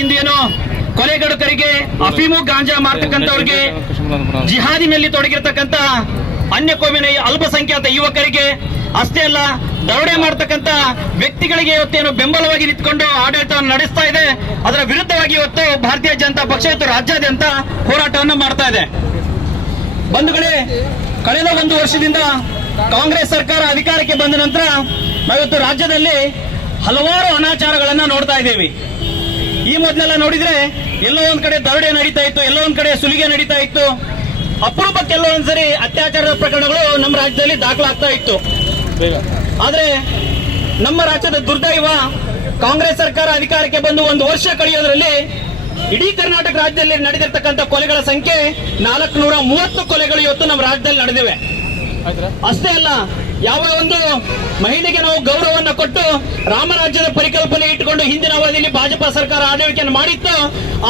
ಇಂದೇನು ಕೊಲೆಗಡುಕರಿಗೆ, ಅಫೀಮು ಗಾಂಜಾ ಮಾರ್ತಕ್ಕಂಥವ್ರಿಗೆ, ಜಿಹಾದಿನಲ್ಲಿ ತೊಡಗಿರ್ತಕ್ಕಂಥ ಅನ್ಯ ಕೋಮಿನ ಅಲ್ಪಸಂಖ್ಯಾತ ಯುವಕರಿಗೆ, ಅಷ್ಟೇ ಅಲ್ಲ ದರೋಡೆ ಮಾಡ್ತಕ್ಕಂಥ ವ್ಯಕ್ತಿಗಳಿಗೆ ಇವತ್ತೇನು ಬೆಂಬಲವಾಗಿ ನಿಂತ್ಕೊಂಡು ಆಡಳಿತವನ್ನು ನಡೆಸ್ತಾ ಇದೆ. ಅದರ ವಿರುದ್ಧವಾಗಿ ಇವತ್ತು ಭಾರತೀಯ ಜನತಾ ಪಕ್ಷ ಇವತ್ತು ರಾಜ್ಯಾದ್ಯಂತ ಹೋರಾಟವನ್ನು ಮಾಡ್ತಾ ಇದೆ. ಬಂಧುಗಳೇ, ಕಳೆದ ಒಂದು ವರ್ಷದಿಂದ ಕಾಂಗ್ರೆಸ್ ಸರ್ಕಾರ ಅಧಿಕಾರಕ್ಕೆ ಬಂದ ನಂತರ ನಾವಿವತ್ತು ರಾಜ್ಯದಲ್ಲಿ ಹಲವಾರು ಅನಾಚಾರಗಳನ್ನ ನೋಡ್ತಾ ಇದ್ದೇವೆ. ಈ ಮೊದಲೆಲ್ಲ ನೋಡಿದ್ರೆ ಎಲ್ಲೋ ಒಂದ್ ಕಡೆ ದರೋಡೆ ನಡೀತಾ ಇತ್ತು, ಎಲ್ಲೋ ಒಂದ್ ಕಡೆ ಸುಲಿಗೆ ನಡೀತಾ ಇತ್ತು, ಅಪರೂಪಕ್ಕೆಲ್ಲೋ ಒಂದ್ಸರಿ ಅತ್ಯಾಚಾರದ ಪ್ರಕರಣಗಳು ನಮ್ಮ ರಾಜ್ಯದಲ್ಲಿ ದಾಖಲಾಗ್ತಾ ಇತ್ತು. ಆದ್ರೆ ನಮ್ಮ ರಾಜ್ಯದ ದುರ್ದೈವ, ಕಾಂಗ್ರೆಸ್ ಸರ್ಕಾರ ಅಧಿಕಾರಕ್ಕೆ ಬಂದು ಒಂದು ವರ್ಷ ಕಳೆಯೋದ್ರಲ್ಲಿ ಇಡೀ ಕರ್ನಾಟಕ ರಾಜ್ಯದಲ್ಲಿ ನಡೆದಿರ್ತಕ್ಕಂಥ ಕೊಲೆಗಳ ಸಂಖ್ಯೆ 430 ಕೊಲೆಗಳು ಇವತ್ತು ನಮ್ಮ ರಾಜ್ಯದಲ್ಲಿ ನಡೆದಿವೆ. ಅಷ್ಟೇ ಅಲ್ಲ, ಯಾವ ಒಂದು ಮಹಿಳೆಗೆ ನಾವು ಗೌರವವನ್ನ ಕೊಟ್ಟು ರಾಮರಾಜ್ಯದ ಪರಿಕಲ್ಪನೆ ಇಟ್ಟುಕೊಂಡು ಹಿಂದಿನ ಅವಧಿಯಲ್ಲಿ ಭಾಜಪಾ ಸರ್ಕಾರ ಆಡಳಿಕೆಯನ್ನು ಮಾಡಿತ್ತು.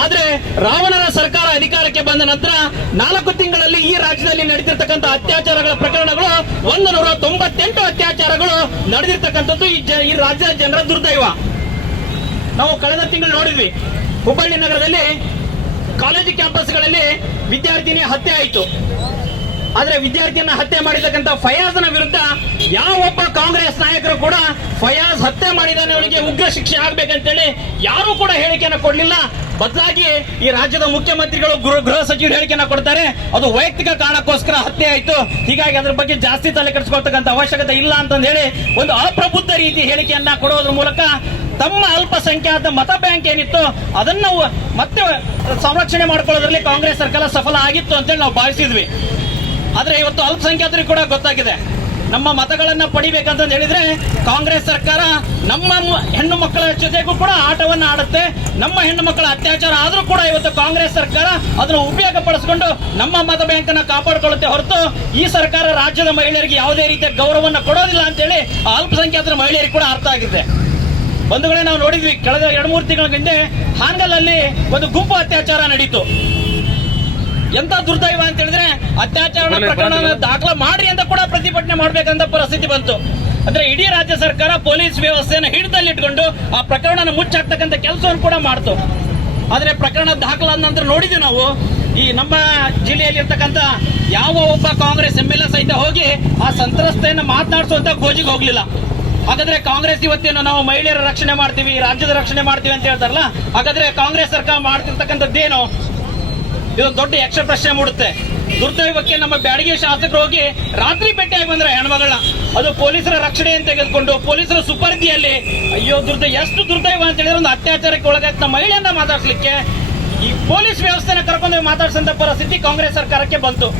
ಆದ್ರೆ ರಾವಣನ ಸರ್ಕಾರ ಅಧಿಕಾರಕ್ಕೆ ಬಂದ ನಂತರ 4 ತಿಂಗಳಲ್ಲಿ ಈ ರಾಜ್ಯದಲ್ಲಿ ನಡೆದಿರ್ತಕ್ಕಂಥ ಅತ್ಯಾಚಾರಗಳ ಪ್ರಕರಣಗಳು 198 ಅತ್ಯಾಚಾರಗಳು ನಡೆದಿರ್ತಕ್ಕಂಥದ್ದು ಈ ರಾಜ್ಯದ ಜನರ ದುರ್ದೈವ. ನಾವು ಕಳೆದ ತಿಂಗಳು ನೋಡಿದ್ವಿ, ಹುಬ್ಬಳ್ಳಿ ನಗರದಲ್ಲಿ ಕಾಲೇಜು ಕ್ಯಾಂಪಸ್ಗಳಲ್ಲಿ ವಿದ್ಯಾರ್ಥಿನಿ ಹತ್ಯೆ ಆಯಿತು. ಆದ್ರೆ ವಿದ್ಯಾರ್ಥಿಯನ್ನ ಹತ್ಯೆ ಮಾಡಿರ್ತಕ್ಕಂಥ ಫಯಾಜ್ನ ವಿರುದ್ಧ ಯಾವೊಬ್ಬ ಕಾಂಗ್ರೆಸ್ ನಾಯಕರು ಕೂಡ ಫಯಾಜ್ ಹತ್ಯೆ ಮಾಡಿದಾನೆ, ಅವನಿಗೆ ಉಗ್ರ ಶಿಕ್ಷೆ ಆಗ್ಬೇಕಂತೇಳಿ ಯಾರು ಕೂಡ ಹೇಳಿಕೆಯನ್ನು ಕೊಡಲಿಲ್ಲ. ಬದಲಾಗಿ ಈ ರಾಜ್ಯದ ಮುಖ್ಯಮಂತ್ರಿಗಳು, ಗೃಹ ಸಚಿವರು ಹೇಳಿಕೆಯನ್ನು ಕೊಡ್ತಾರೆ, ಅದು ವೈಯಕ್ತಿಕ ಕಾರಣಕ್ಕೋಸ್ಕರ ಹತ್ಯೆ ಆಯಿತು, ಹೀಗಾಗಿ ಅದ್ರ ಬಗ್ಗೆ ಜಾಸ್ತಿ ತಲೆ ಕೆಡಿಸ್ಕೊಳ್ತಕ್ಕಂಥ ಅವಶ್ಯಕತೆ ಇಲ್ಲ ಅಂತ ಹೇಳಿ ಒಂದು ಅಪ್ರಬುದ್ಧ ರೀತಿ ಹೇಳಿಕೆಯನ್ನ ಕೊಡೋದ್ರ ಮೂಲಕ ತಮ್ಮ ಅಲ್ಪಸಂಖ್ಯಾತ ಮತ ಬ್ಯಾಂಕ್ ಏನಿತ್ತು ಅದನ್ನ ಮತ್ತೆ ಸಂರಕ್ಷಣೆ ಮಾಡ್ಕೊಳ್ಳೋದ್ರಲ್ಲಿ ಕಾಂಗ್ರೆಸ್ ಸರ್ಕಾರ ಸಫಲ ಆಗಿತ್ತು ಅಂತೇಳಿ ನಾವು ಭಾವಿಸಿದ್ವಿ. ಆದ್ರೆ ಇವತ್ತು ಅಲ್ಪಸಂಖ್ಯಾತರಿಗೆ ಕೂಡ ಗೊತ್ತಾಗಿದೆ, ನಮ್ಮ ಮತಗಳನ್ನ ಪಡಿಬೇಕಂತ ಹೇಳಿದ್ರೆ ಕಾಂಗ್ರೆಸ್ ಸರ್ಕಾರ ನಮ್ಮ ಹೆಣ್ಣು ಮಕ್ಕಳ ಜೊತೆಗೂ ಕೂಡ ಆಟವನ್ನ ಆಡುತ್ತೆ. ನಮ್ಮ ಹೆಣ್ಣು ಮಕ್ಕಳ ಅತ್ಯಾಚಾರ ಆದ್ರೂ ಕೂಡ ಇವತ್ತು ಕಾಂಗ್ರೆಸ್ ಸರ್ಕಾರ ಅದನ್ನು ಉಪಯೋಗ ಪಡಿಸಿಕೊಂಡು ನಮ್ಮ ಮತ ಬ್ಯಾಂಕ್ ಅನ್ನ ಕಾಪಾಡಿಕೊಳ್ಳುತ್ತೆ ಹೊರತು ಈ ಸರ್ಕಾರ ರಾಜ್ಯದ ಮಹಿಳೆಯರಿಗೆ ಯಾವುದೇ ರೀತಿಯ ಗೌರವವನ್ನು ಕೊಡೋದಿಲ್ಲ ಅಂತೇಳಿ ಅಲ್ಪಸಂಖ್ಯಾತರ ಮಹಿಳೆಯರಿಗೆ ಕೂಡ ಅರ್ಥ ಆಗಿದೆ. ಬಂಧುಗಳೇ, ನಾವು ನೋಡಿದ್ವಿ ಕಳೆದ 2-3 ತಿಂಗಳ ಹಿಂದೆ ಹಾನಗಲ್ಲಲ್ಲಿ ಒಂದು ಗುಂಪು ಅತ್ಯಾಚಾರ ನಡೀತು. ಎಂತ ದುರ್ದೈವ ಅಂತ ಹೇಳಿದ್ರೆ ಅತ್ಯಾಚಾರ ಪ್ರಕರಣ ದಾಖಲೆ ಮಾಡ್ರಿ ಅಂತ ಕೂಡ ಪ್ರತಿಭಟನೆ ಮಾಡ್ಬೇಕಂತ ಪರಿಸ್ಥಿತಿ ಬಂತು. ಅಂದ್ರೆ ಇಡೀ ರಾಜ್ಯ ಸರ್ಕಾರ ಪೊಲೀಸ್ ವ್ಯವಸ್ಥೆಯನ್ನು ಹಿಡಿದಲ್ಲಿಟ್ಕೊಂಡು ಆ ಪ್ರಕರಣ ಮುಚ್ಚಾಕ್ತಕ್ಕಂಥ ಕೆಲಸವನ್ನು ಕೂಡ ಮಾಡ್ತು. ಆದ್ರೆ ಪ್ರಕರಣ ದಾಖಲಾದ ನಂತರ ನೋಡಿದ್ವಿ ನಾವು, ಈ ನಮ್ಮ ಜಿಲ್ಲೆಯಲ್ಲಿ ಇರ್ತಕ್ಕಂಥ ಯಾವ ಒಬ್ಬ ಕಾಂಗ್ರೆಸ್ MLA ಸಹಿತ ಹೋಗಿ ಆ ಸಂತ್ರಸ್ತೆಯನ್ನು ಮಾತನಾಡಿಸುವಂತ ಗೋಜಿಗೆ ಹೋಗ್ಲಿಲ್ಲ. ಹಾಗಾದ್ರೆ ಕಾಂಗ್ರೆಸ್ ಇವತ್ತೇನು ನಾವು ಮಹಿಳೆಯರ ರಕ್ಷಣೆ ಮಾಡ್ತೀವಿ, ರಾಜ್ಯದ ರಕ್ಷಣೆ ಮಾಡ್ತೀವಿ ಅಂತ ಹೇಳ್ತಾರಲ್ಲ, ಹಾಗಾದ್ರೆ ಕಾಂಗ್ರೆಸ್ ಸರ್ಕಾರ ಮಾಡ್ತಿರ್ತಕ್ಕಂಥದ್ದೇನು? ಇದು ದೊಡ್ಡ ಯಕ್ಷ ಪ್ರಶ್ನೆ ಮೂಡುತ್ತೆ. ದುರ್ದೈವಕ್ಕೆ ನಮ್ಮ ಬ್ಯಾಡಗಿ ಶಾಸಕರು ಹೋಗಿ ರಾತ್ರಿ ಭೇಟಿಯಾಗಿ ಬಂದ್ರೆ ಹೆಣ್ಮಗಳನ್ನ, ಅದು ಪೊಲೀಸರ ರಕ್ಷಣೆಯನ್ನು ತೆಗೆದುಕೊಂಡು ಪೊಲೀಸರ ಸುಪರ್ದಿಯಲ್ಲಿ, ಅಯ್ಯೋ ಎಷ್ಟು ದುರ್ದೈವ ಅಂತ ಹೇಳಿದ್ರೆ ಒಂದು ಅತ್ಯಾಚಾರಕ್ಕೆ ಒಳಗಾಗ್ತ ಮಹಿಳೆಯನ್ನ ಮಾತಾಡ್ಸ್ಲಿಕ್ಕೆ ಈ ಪೊಲೀಸ್ ವ್ಯವಸ್ಥೆನ ಕರ್ಕೊಂಡು ಮಾತಾಡ್ಸಂತ ಪರಿಸ್ಥಿತಿ ಕಾಂಗ್ರೆಸ್ ಸರ್ಕಾರಕ್ಕೆ ಬಂತು.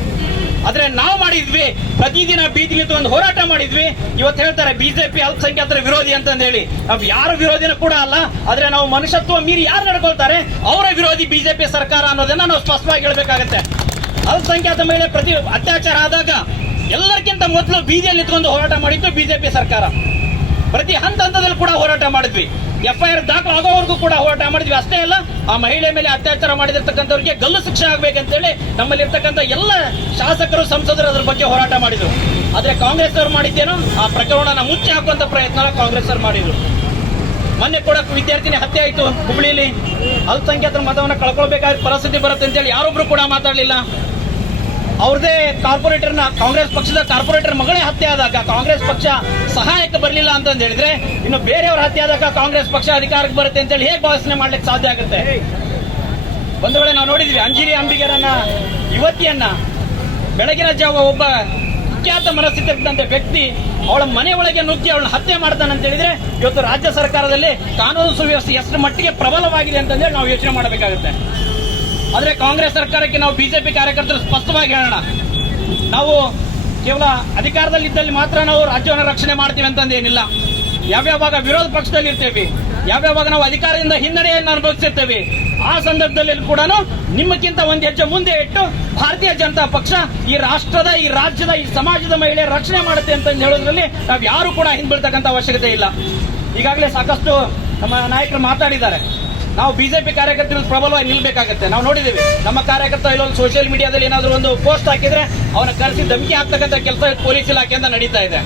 ಆದ್ರೆ ನಾವು ಮಾಡಿದ್ವಿ, ಪ್ರತಿದಿನ ಬೀದಿಗೆ ಒಂದು ಹೋರಾಟ ಮಾಡಿದ್ವಿ. ಇವತ್ತು ಹೇಳ್ತಾರೆ ಬಿಜೆಪಿ ಅಲ್ಪಸಂಖ್ಯಾತರ ವಿರೋಧಿ ಅಂತಂದು ಹೇಳಿ. ನಾವು ಯಾರ ವಿರೋಧಿನೂ ಕೂಡ ಅಲ್ಲ, ಆದ್ರೆ ನಾವು ಮನುಷ್ಯತ್ವ ಮೀರಿ ಯಾರು ನಡ್ಕೊಳ್ತಾರೆ ಅವರ ವಿರೋಧಿ ಬಿಜೆಪಿ ಸರ್ಕಾರ ಅನ್ನೋದನ್ನ ನಾವು ಸ್ಪಷ್ಟವಾಗಿ ಹೇಳ್ಬೇಕಾಗತ್ತೆ. ಅಲ್ಪಸಂಖ್ಯಾತ ಮಹಿಳೆ ಪ್ರತಿ ಅತ್ಯಾಚಾರ ಆದಾಗ ಎಲ್ಲರಿಗಿಂತ ಮೊದಲು ಬೀದಿಯಲ್ಲಿ ನಿಂತ್ಕೊಂಡು ಹೋರಾಟ ಮಾಡಿದ್ದು ಬಿಜೆಪಿ ಸರ್ಕಾರ. ಪ್ರತಿ ಹಂತದಲ್ಲಿ ಕೂಡ ಹೋರಾಟ ಮಾಡಿದ್ವಿ, FIR ದಾಖಲು ಆಗೋವರೆಗೂ ಕೂಡ ಹೋರಾಟ ಮಾಡಿದ್ವಿ. ಅಷ್ಟೇ ಅಲ್ಲ, ಆ ಮಹಿಳೆ ಮೇಲೆ ಅತ್ಯಾಚಾರ ಮಾಡಿದಿರ್ತಕ್ಕಂಥವ್ರಿಗೆ ಗಲ್ಲು ಶಿಕ್ಷೆ ಆಗ್ಬೇಕಂತೇಳಿ ನಮ್ಮಲ್ಲಿ ಇರ್ತಕ್ಕಂಥ ಎಲ್ಲ ಶಾಸಕರು, ಸಂಸದರು ಅದ್ರ ಬಗ್ಗೆ ಹೋರಾಟ ಮಾಡಿದ್ರು. ಆದ್ರೆ ಕಾಂಗ್ರೆಸ್ ಅವರು ಮಾಡಿದ್ದೇನು, ಆ ಪ್ರಕರಣನ ಮುಚ್ಚಿ ಹಾಕುವಂತ ಪ್ರಯತ್ನ ಕಾಂಗ್ರೆಸ್ ಅವರು ಮಾಡಿದ್ರು. ಮೊನ್ನೆ ಕೂಡ ವಿದ್ಯಾರ್ಥಿನಿ ಹತ್ಯೆ ಆಯ್ತು ಹುಬ್ಬಳ್ಳಿಯಲ್ಲಿ. ಅಲ್ಪಸಂಖ್ಯಾತರ ಮತವನ್ನ ಕಳ್ಕೊಳ್ಬೇಕಾದ ಪರಿಸ್ಥಿತಿ ಬರುತ್ತೆ ಅಂತೇಳಿ ಯಾರೊಬ್ರು ಕೂಡ ಮಾತಾಡಲಿಲ್ಲ. ಅವ್ರದೇ ಕಾರ್ಪೊರೇಟರ್ನ, ಕಾಂಗ್ರೆಸ್ ಪಕ್ಷದ ಕಾರ್ಪೊರೇಟರ್ ಮಗಳೇ ಹತ್ಯೆ ಆದಾಗ ಕಾಂಗ್ರೆಸ್ ಪಕ್ಷ ಸಹಾಯಕ್ಕೆ ಬರಲಿಲ್ಲ ಅಂತಂದು ಹೇಳಿದ್ರೆ, ಇನ್ನು ಬೇರೆಯವ್ರ ಹತ್ಯೆ ಆದಾಗ ಕಾಂಗ್ರೆಸ್ ಪಕ್ಷ ಅಧಿಕಾರಕ್ಕೆ ಬರುತ್ತೆ ಅಂತೇಳಿ ಹೇಗೆ ಭಾಷಣೆ ಮಾಡ್ಲಿಕ್ಕೆ ಸಾಧ್ಯ ಆಗುತ್ತೆ? ಒಂದು ವೇಳೆ ನಾವು ನೋಡಿದ್ವಿ ಅಂಜಿರಿ ಅಂಬಿಗರನ್ನ, ಯುವತಿಯನ್ನ ಬೆಳಗಿನ ಜಾವ ಒಬ್ಬ ಕುಖ್ಯಾತ ಮನಸ್ಥಿತಿದ್ದಂತ ವ್ಯಕ್ತಿ ಅವಳ ಮನೆ ಒಳಗೆ ನುಗ್ಗಿ ಅವಳನ್ನ ಹತ್ಯೆ ಮಾಡ್ತಾನೆ ಅಂತ ಹೇಳಿದ್ರೆ, ಇವತ್ತು ರಾಜ್ಯ ಸರ್ಕಾರದಲ್ಲಿ ಕಾನೂನು ಸುವ್ಯವಸ್ಥೆ ಎಷ್ಟು ಮಟ್ಟಿಗೆ ಪ್ರಬಲವಾಗಿದೆ ಅಂತಂದೇಳಿ ನಾವು ಯೋಚನೆ ಮಾಡಬೇಕಾಗುತ್ತೆ. ಆದ್ರೆ ಕಾಂಗ್ರೆಸ್ ಸರ್ಕಾರಕ್ಕೆ ನಾವು ಬಿಜೆಪಿ ಕಾರ್ಯಕರ್ತರು ಸ್ಪಷ್ಟವಾಗಿ ಹೇಳೋಣ, ನಾವು ಕೇವಲ ಅಧಿಕಾರದಲ್ಲಿ ಇದ್ದಲ್ಲಿ ಮಾತ್ರ ನಾವು ರಾಜ್ಯವನ್ನು ರಕ್ಷಣೆ ಮಾಡ್ತೀವಿ ಅಂತಂದೇನಿಲ್ಲ. ಯಾವ್ಯಾವಾಗ ವಿರೋಧ ಪಕ್ಷದಲ್ಲಿ ಇರ್ತೇವೆ, ಯಾವ್ಯಾವಾಗ ನಾವು ಅಧಿಕಾರದಿಂದ ಹಿನ್ನಡೆಯನ್ನು ಅನುಭವಿಸಿರ್ತೇವೆ, ಆ ಸಂದರ್ಭದಲ್ಲಿ ಕೂಡ ನಿಮ್ಮಕ್ಕಿಂತ ಒಂದು ಹೆಜ್ಜೆ ಮುಂದೆ ಇಟ್ಟು ಭಾರತೀಯ ಜನತಾ ಪಕ್ಷ ಈ ರಾಷ್ಟ್ರದ, ಈ ರಾಜ್ಯದ, ಈ ಸಮಾಜದ ಮಹಿಳೆಯರ ರಕ್ಷಣೆ ಮಾಡುತ್ತೆ ಅಂತ ಹೇಳೋದ್ರಲ್ಲಿ ನಾವು ಯಾರು ಕೂಡ ಹಿಂದ್ಬೀಳ್ತಕ್ಕಂಥ ಅವಶ್ಯಕತೆ ಇಲ್ಲ. ಈಗಾಗಲೇ ಸಾಕಷ್ಟು ನಮ್ಮ ನಾಯಕರು ಮಾತಾಡಿದ್ದಾರೆ. ನಾವು ಬಿಜೆಪಿ ಕಾರ್ಯಕರ್ತರು ಪ್ರಬಲವಾಗಿ ನಿಲ್ಬೇಕಾಗುತ್ತೆ. ನಾವು ನೋಡಿದ್ದೀವಿ, ನಮ್ಮ ಕಾರ್ಯಕರ್ತ ಇಲ್ಲೊಂದು ಸೋಷಿಯಲ್ ಮೀಡಿಯಾದಲ್ಲಿ ಏನಾದರೂ ಒಂದು ಪೋಸ್ಟ್ ಹಾಕಿದ್ರೆ ಅವನ ಕರೆಸಿ ಧಮಕಿ ಹಾಕ್ತಕ್ಕಂಥ ಕೆಲಸ ಪೊಲೀಸ್ ಇಲಾಖೆಯಿಂದ ನಡೀತಾ ಇದೆ.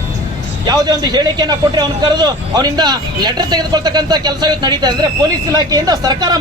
ಯಾವುದೇ ಒಂದು ಹೇಳಿಕೆಯನ್ನ ಕೊಟ್ಟರೆ ಅವನು ಕರೆದು ಅವನಿಂದ ಲೆಟರ್ ತೆಗೆದುಕೊಳ್ತಕ್ಕಂಥ ಕೆಲಸ ಇವತ್ತು ನಡೀತಾ ಇದೆ. ಅಂದ್ರೆ ಪೊಲೀಸ್ ಇಲಾಖೆಯಿಂದ ಸರ್ಕಾರ